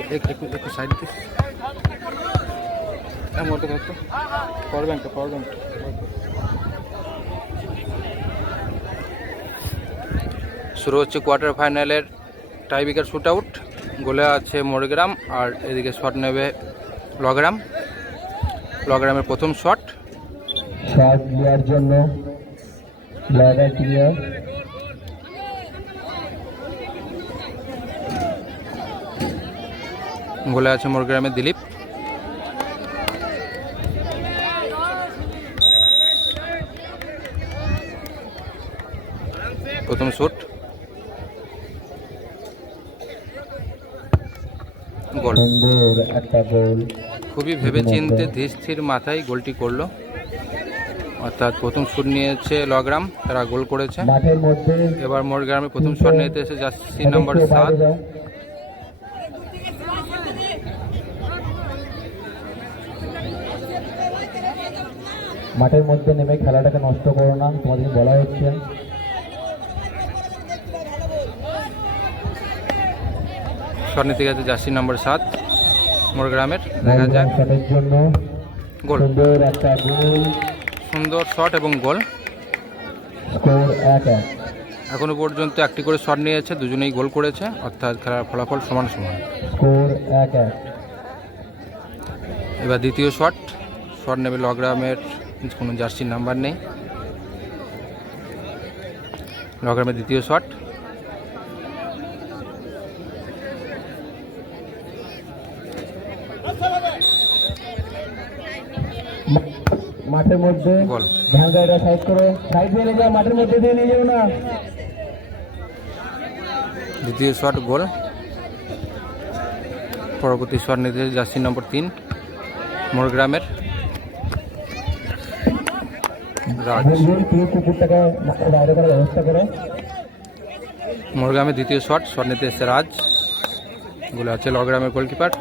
एक side this मोटे तो पावर बैंक शुरू হচ্ছে কোয়ার্টার ফাইনালের টাইব্রেকার শুট আউট। গোলে আছে মোরগ্রাম আর এদিকে শট নেবে লগ্রামের প্রথম শট নেওয়ার জন্য গোলে আছে মোরগ্রামের দিলীপ। প্রথম শুট গোল। খুবই ভেবেচিন্তে ধীর স্থির মাথায় গোলটি করলো, অর্থাৎ প্রথম শুট নিয়েছে লগ্রাম, তারা গোল করেছে। এবার মোরগ্রামের প্রথম শট নিতে এসে জার্সি নাম্বার 7। মাঠের মধ্যে নেমে খেলাটাকে নষ্ট করো না, তোমাদের বলা হচ্ছে। শট নিতে গেছে জার্সি নাম্বার 7 মোরগ্রামের। দেখা যাক গোল, সুন্দর শট এবং গোল। এখনো পর্যন্ত একটি করে শট নিয়েছে, দুজনেই গোল করেছে, অর্থাৎ খেলার ফলাফল সমান। এবার দ্বিতীয় শট নেবে লগ্রামের, কোনো জার্সির নাম্বার নেই। লগ্রামের দ্বিতীয় শট মাঠের মধ্যে গোল। সাইড করো, সাইড দিয়ে যাও, মাঠের মধ্যে দিয়ে নিয়ে যাও না। দ্বিতীয় শট গোল। পরবর্তী শট নিতে জার্সি নম্বর 3 মোরগ্রামের রাজ। মোরগ্রামের দ্বিতীয় শট নিতে এসছে রাজ। গোলে আছে লগ্রামের গোলকিপার।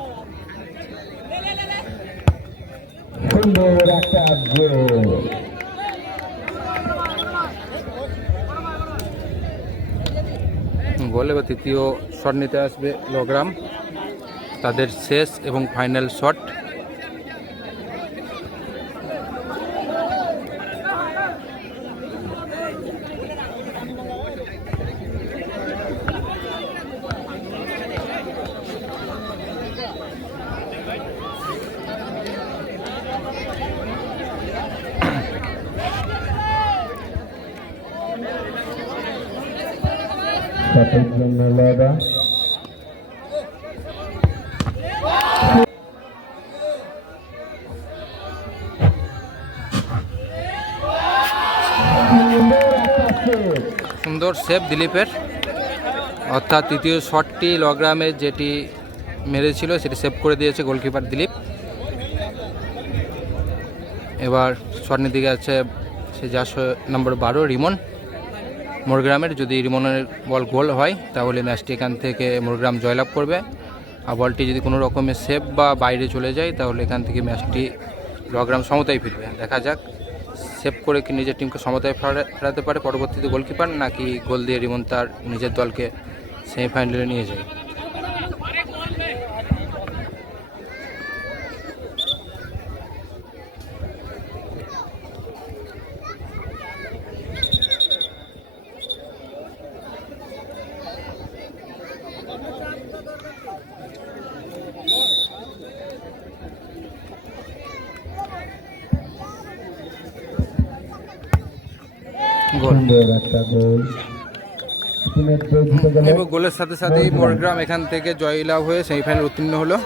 গোল। এবার তৃতীয় শট নিতে আসবে লগ্রাম, তাদের শেষ এবং ফাইনাল শট। সুন্দর সেভ দিলীপের, অর্থাৎ তৃতীয় শটটি লগ্রামের যেটি মেরেছিল সেটি সেভ করে দিয়েছে গোলকিপার দিলীপ। এবার শট নিতে গেছে সে জার্সি নম্বর 12 রিমন মোরগ্রামের। যদি রিমনের বল গোল হয় তাহলে ম্যাচটি এখান থেকে মোরগ্রাম জয়লাভ করবে, আর বলটি যদি কোনো রকমের সেভ বা বাইরে চলে যায় তাহলে এখান থেকে ম্যাচটি লগ্রাম সমতায় ফিরবে। দেখা যাক সেভ করে কি নিজের টিমকে সমতায় ফেরাতে পারে পরবর্তীতে গোলকিপার, নাকি গোল দিয়ে রিমন তার নিজের দলকে সেমিফাইনালে নিয়ে যায়। গোলের সাথে সাথেই মোরগ্রাম এখান থেকে জয়লাভ হয়ে সেমিফাইনাল উত্তীর্ণ হলো।